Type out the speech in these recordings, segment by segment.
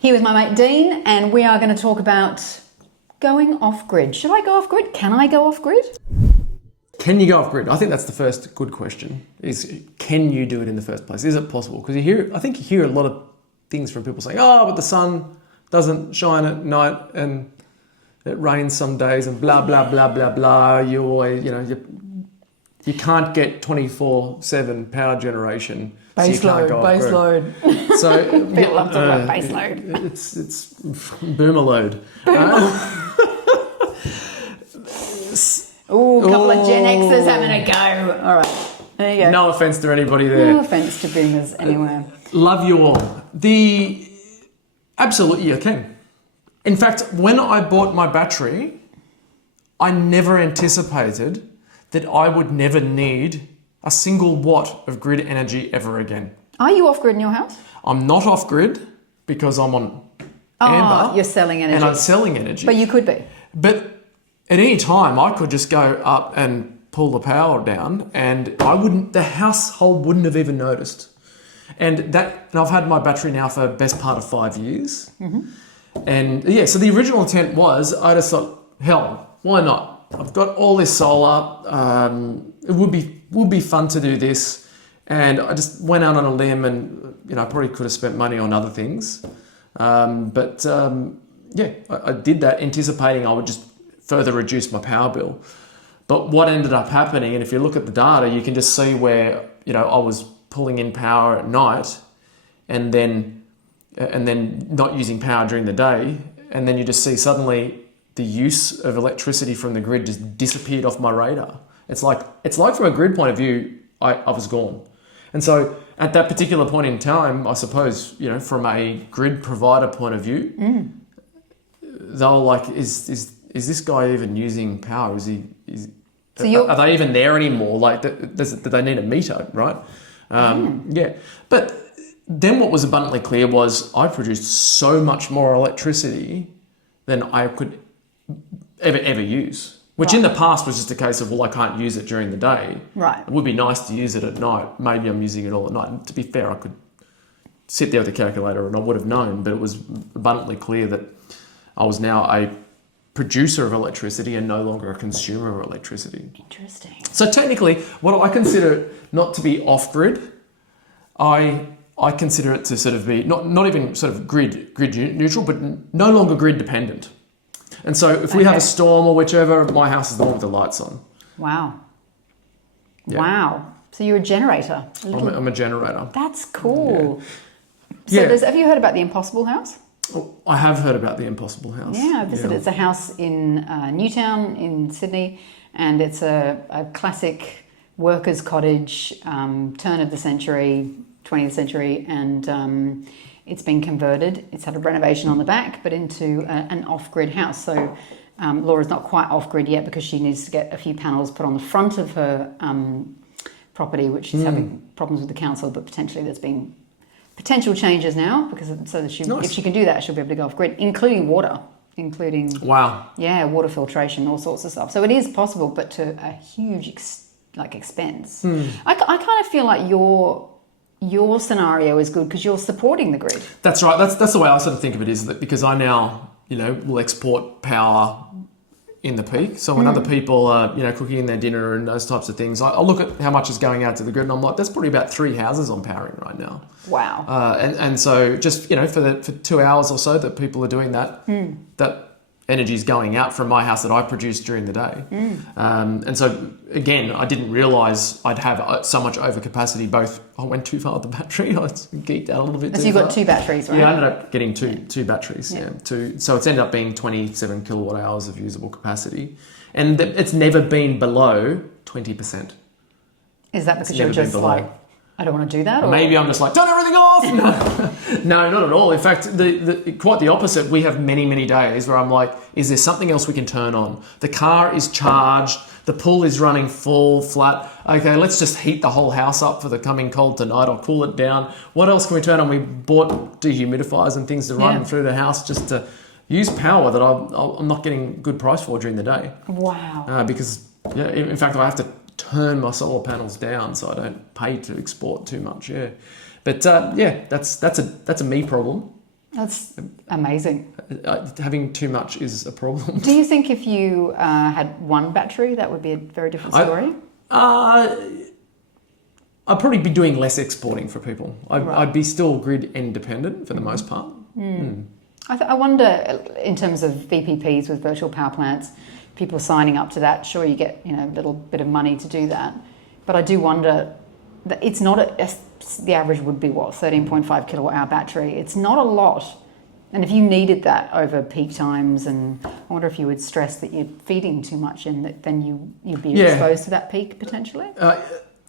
Here with my mate Dean, and we are going to talk about going off-grid. Should I go off-grid? Can I go off-grid? Can you go off-grid? I think that's the first good question, is can you do it in the first place? Is it possible? Because I think you hear a lot of things from people saying, oh, but the sun doesn't shine at night and it rains some days and blah, blah, blah, blah, blah. You always, you can't get 24/7 power generation. Base load. So people love to talk about base load. It's boomer load. Ooh, a couple of Gen Xers having a go. All right, there you go. No offense to anybody there. No offense to boomers anywhere. Love you all. Absolutely, I can. In fact, when I bought my battery, I never anticipated that I would never need a single watt of grid energy ever again. Are you off-grid in your house? I'm not off-grid because I'm on Amber. You're selling energy. And I'm selling energy. But you could be. But at any time, I could just go up and pull the power down and the household wouldn't have even noticed. And I've had my battery now for the best part of 5 years. Mm-hmm. And yeah, so the original intent was, I just thought, hell, why not? I've got all this solar. It would be fun to do this. And I just went out on a limb and, I probably could have spent money on other things. Yeah, I did that anticipating I would just further reduce my power bill. But what ended up happening, and if you look at the data, you can just see where, I was pulling in power at night and then not using power during the day. And then you just see suddenly the use of electricity from the grid just disappeared off my radar. It's like from a grid point of view, I was gone. And so at that particular point in time, I suppose, from a grid provider point of view, they were like, is this guy even using power? Are they even there anymore? Like, do they need a meter, right? Yeah. But then what was abundantly clear was I produced so much more electricity than I could ever use. Which in the past was just a case of, well, I can't use it during the day. Right. It would be nice to use it at night. Maybe I'm using it all at night. And to be fair, I could sit there with a calculator and I would have known, but it was abundantly clear that I was now a producer of electricity and no longer a consumer of electricity. Interesting. So technically, what I consider not to be off-grid, I consider it to sort of be not even sort of grid neutral, but no longer grid dependent. And so if we have a storm or whichever, my house is the one with the lights on. Wow. Yeah. Wow. So you're a generator. I'm a generator. That's cool. Yeah. So have you heard about the Impossible House? Oh, I have heard about the Impossible House. Yeah, I visited. It's a house in Newtown in Sydney, and it's a classic workers' cottage, turn of the century, 20th century, and it's been converted. It's had a renovation on the back, but into an off-grid house. So Laura's not quite off-grid yet because she needs to get a few panels put on the front of her property, which she's having problems with the council, but potentially there's been potential changes now because if she can do that, she'll be able to go off-grid, including water, water filtration, all sorts of stuff. So it is possible, but to a huge expense. I kind of feel like your scenario is good because you're supporting the grid. That's right. That's the way I sort of think of it, is that because I now, will export power in the peak. So when other people are, cooking in their dinner and those types of things, I look at how much is going out to the grid and I'm like, that's probably about 3 houses I'm powering right now. Wow. And so just, for 2 hours or so that people are doing that, that energy is going out from my house that I produce during the day. And so again, I didn't realise I'd have so much overcapacity. I went too far with the battery. I geeked out a little bit. So you've got 2 batteries, right? Yeah, I ended up getting two batteries. Yeah. So it's ended up being 27 kilowatt hours of usable capacity, and it's never been below 20%. Is that because you're just like, I don't want to do that? Or? Maybe I'm just like, turn everything off! No, not at all. In fact, quite the opposite. We have many, many days where I'm like, is there something else we can turn on? The car is charged. The pool is running full, flat. Okay, let's just heat the whole house up for the coming cold tonight or cool it down. What else can we turn on? We bought dehumidifiers and things to run through the house just to use power that I'm not getting good price for during the day. Wow. Because, in fact, I have to turn my solar panels down so I don't pay to export too much. Yeah, but that's a me problem. That's amazing. Having too much is a problem. Do you think if you had one battery, that would be a very different story? I'd probably be doing less exporting for people. Right. I'd be still grid independent for the most part. I wonder, in terms of VPPs with virtual power plants, people signing up to that, sure, you get a little bit of money to do that. But I do wonder that it's not the average would be what, 13.5 kilowatt hour battery. It's not a lot. And if you needed that over peak times, and I wonder if you would stress that you're feeding too much in, that then you'd be exposed to that peak potentially.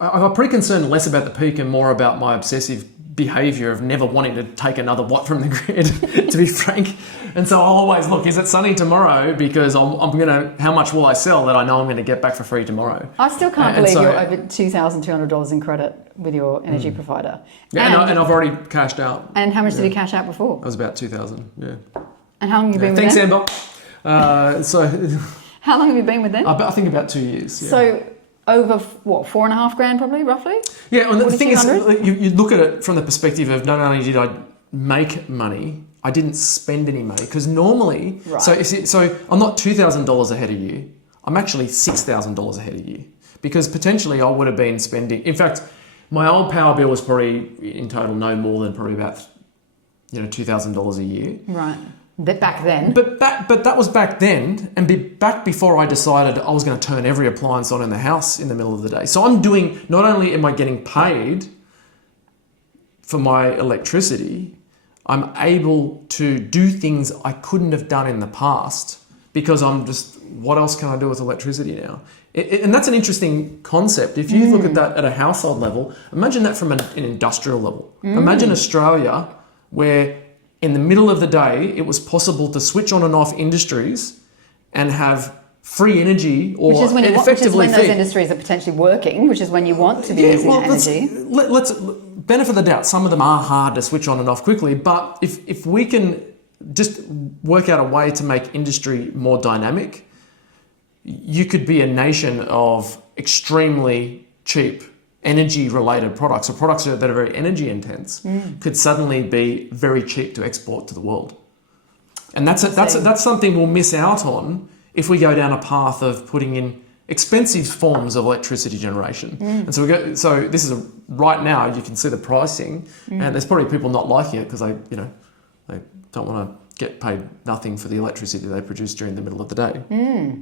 I'm pretty concerned less about the peak and more about my obsessive behaviour of never wanting to take another watt from the grid, to be frank. And so I'll always look, is it sunny tomorrow? Because how much will I sell that I know I'm going to get back for free tomorrow? I still can't believe you're over $2,200 in credit with your energy provider. Yeah, and I've already cashed out. And how much did you cash out before? It was about 2,000, yeah. And how long have you been with Thanks, them? Amber. How long have you been with them? I think about 2 years. Yeah. So over, what, $4,500 probably, roughly? Yeah, and the thing is, you look at it from the perspective of not only did I make money, I didn't spend any money. Because normally, right. so I'm not $2,000 ahead of you. I'm actually $6,000 ahead of you. Because potentially I would have been spending... In fact, my old power bill was probably, in total, no more than probably about $2,000 a year. Right. But back then. But that was back then, and back before I decided I was going to turn every appliance on in the house in the middle of the day. So I'm doing, not only am I getting paid for my electricity, I'm able to do things I couldn't have done in the past because I'm just, what else can I do with electricity now? And that's an interesting concept. If you look at that at a household level, imagine that from an industrial level. Imagine Australia where in the middle of the day, it was possible to switch on and off industries and have free energy, or which is when effectively those industries are potentially working, which is when you want to be using that energy. Let's benefit of the doubt. Some of them are hard to switch on and off quickly, but if we can just work out a way to make industry more dynamic, you could be a nation of extremely cheap energy-related products, or products that are very energy-intense, could suddenly be very cheap to export to the world. And that's something we'll miss out on if we go down a path of putting in expensive forms of electricity generation. And so this is right now you can see the pricing, and there's probably people not liking it because they don't want to get paid nothing for the electricity they produce during the middle of the day.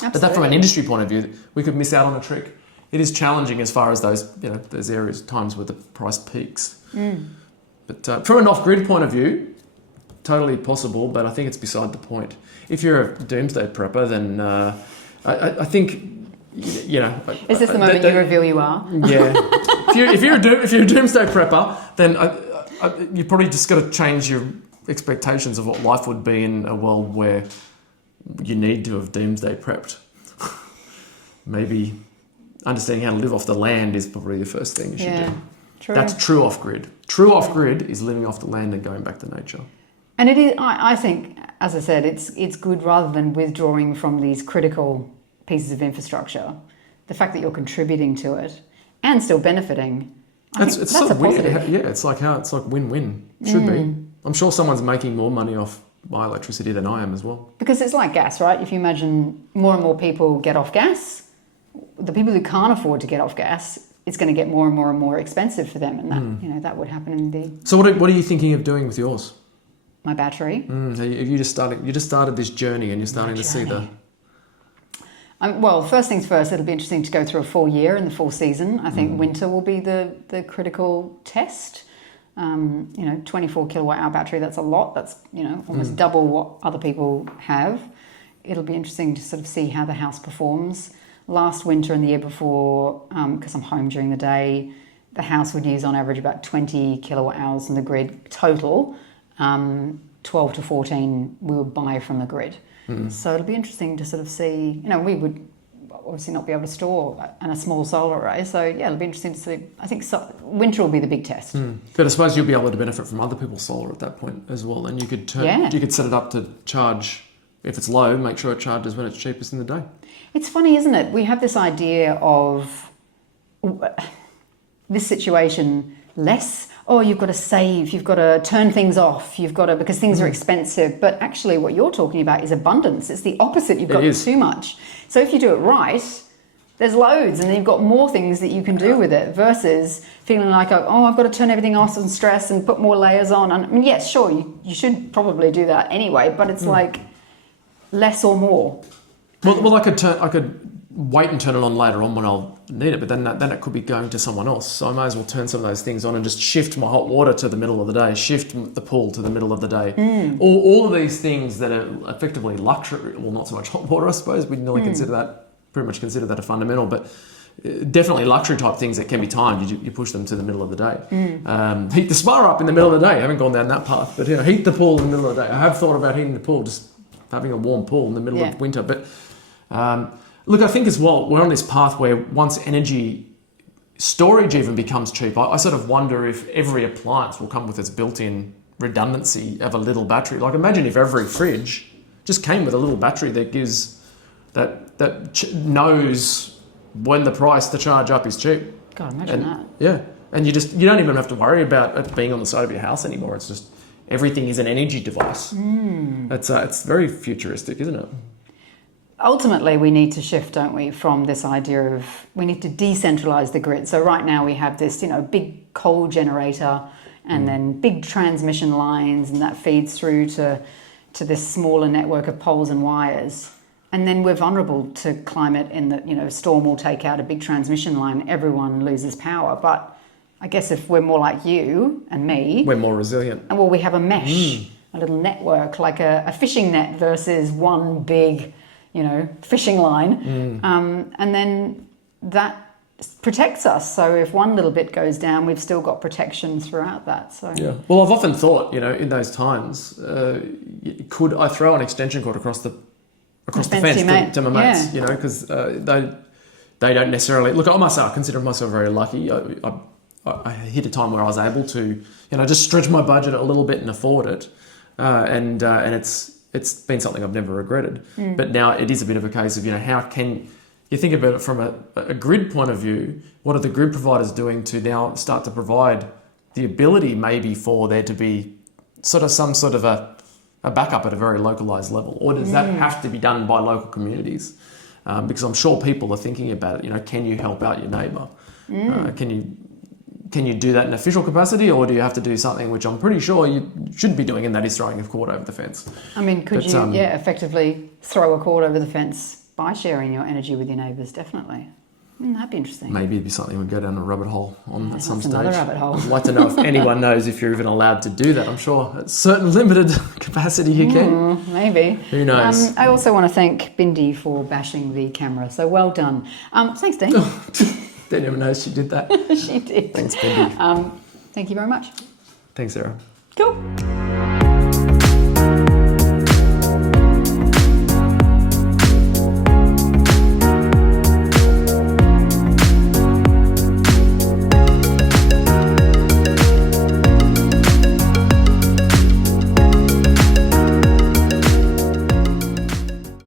But that, from an industry point of view, we could miss out on a trick. It is challenging as far as those areas, times where the price peaks. But from an off-grid point of view, totally possible, but I think it's beside the point. If you're a doomsday prepper, then I think, Is this the moment you reveal you are? Yeah. if you're a doomsday prepper, then you probably just got to change your expectations of what life would be in a world where you need to have doomsday prepped. Maybe understanding how to live off the land is probably the first thing you should do. True. That's true off-grid. True off-grid is living off the land and going back to nature. And it is. I think, as I said, it's good rather than withdrawing from these critical pieces of infrastructure. The fact that you're contributing to it and still benefiting, that's a positive. Weird. Yeah, it's like win-win. Should be. I'm sure someone's making more money off my electricity than I am as well. Because it's like gas, right? If you imagine more and more people get off gas, the people who can't afford to get off gas, it's going to get more and more and more expensive for them, and that that would happen indeed. So what are you thinking of doing with yours? My battery. You just started this journey, and you're starting to see the. Well, first things first, it'll be interesting to go through a full year and the full season. I think winter will be the critical test. 24 kilowatt hour battery, that's a lot. That's, almost double what other people have. It'll be interesting to sort of see how the house performs. Last winter and the year before, because I'm home during the day, the house would use on average about 20 kilowatt hours from the grid total. 12 to 14 we would buy from the grid. So it'll be interesting to sort of see, we would obviously not be able to store a small solar array. So yeah, it'll be interesting to see. I think winter will be the big test. But I suppose you'll be able to benefit from other people's solar at that point as well. And you could you could set it up to charge, if it's low, make sure it charges when it's cheapest in the day. It's funny, isn't it? We have this idea of this situation less oh, you've got to save, you've got to turn things off, you've got to, because things are expensive. But actually what you're talking about is abundance. It's the opposite. You've got too much. So if you do it right, there's loads, and then you've got more things that you can do with it, versus feeling like, oh, I've got to turn everything off and stress and put more layers on. And I mean, yes, sure, you should probably do that anyway, but it's like less or more. Well, I could wait and turn it on later on when I'll need it, but then it could be going to someone else. So I may as well turn some of those things on and just shift my hot water to the middle of the day, shift the pool to the middle of the day. All of these things that are effectively luxury, well, not so much hot water, I suppose. We'd nearly pretty much consider that a fundamental, but definitely luxury type things that can be timed. You push them to the middle of the day. Heat the spa up in the middle of the day. I haven't gone down that path, but heat the pool in the middle of the day. I have thought about heating the pool, just having a warm pool in the middle of winter. But look, I think as well, we're on this path where once energy storage even becomes cheap, I sort of wonder if every appliance will come with its built-in redundancy of a little battery. Like imagine if every fridge just came with a little battery that gives that knows when the price to charge up is cheap. God, imagine that. Yeah, and you don't even have to worry about it being on the side of your house anymore. It's just everything is an energy device. It's very futuristic, isn't it? Ultimately, we need to shift, don't we, from this idea of we need to decentralize the grid. So right now we have this, big coal generator and then big transmission lines, and that feeds through to this smaller network of poles and wires. And then we're vulnerable to climate in that, a storm will take out a big transmission line, everyone loses power. But I guess if we're more like you and me... We're more resilient. And we have a mesh, a little network, like a fishing net versus one big, fishing line. And then that protects us. So if one little bit goes down, we've still got protection throughout that. So yeah. Well, I've often thought, in those times, could I throw an extension cord across the fence to my mates, because they don't necessarily... Look, I must say, I consider myself very lucky. I hit a time where I was able to, just stretch my budget a little bit and afford it. And it's been something I've never regretted. But now it is a bit of a case of, how can... You think about it from a grid point of view, what are the grid providers doing to now start to provide the ability maybe for there to be some sort of a backup at a very localized level? Or does that have to be done by local communities? Because I'm sure people are thinking about it. Can you help out your neighbour? Can you do that in official capacity, or do you have to do something which I'm pretty sure you should be doing, and that is throwing a cord over the fence? I mean, could you effectively throw a cord over the fence by sharing your energy with your neighbours? Definitely. That'd be interesting. Maybe it'd be something we'd go down a rabbit hole on at some stage. Another rabbit hole. I'd like to know if anyone knows if you're even allowed to do that. I'm sure at certain limited capacity you can. Maybe. Who knows? I also want to thank Bindi for bashing the camera. So well done. Thanks, Dean. Didn't even know she did that. She did. Thanks, Bindi. Thank you very much. Thanks, Sarah. Cool.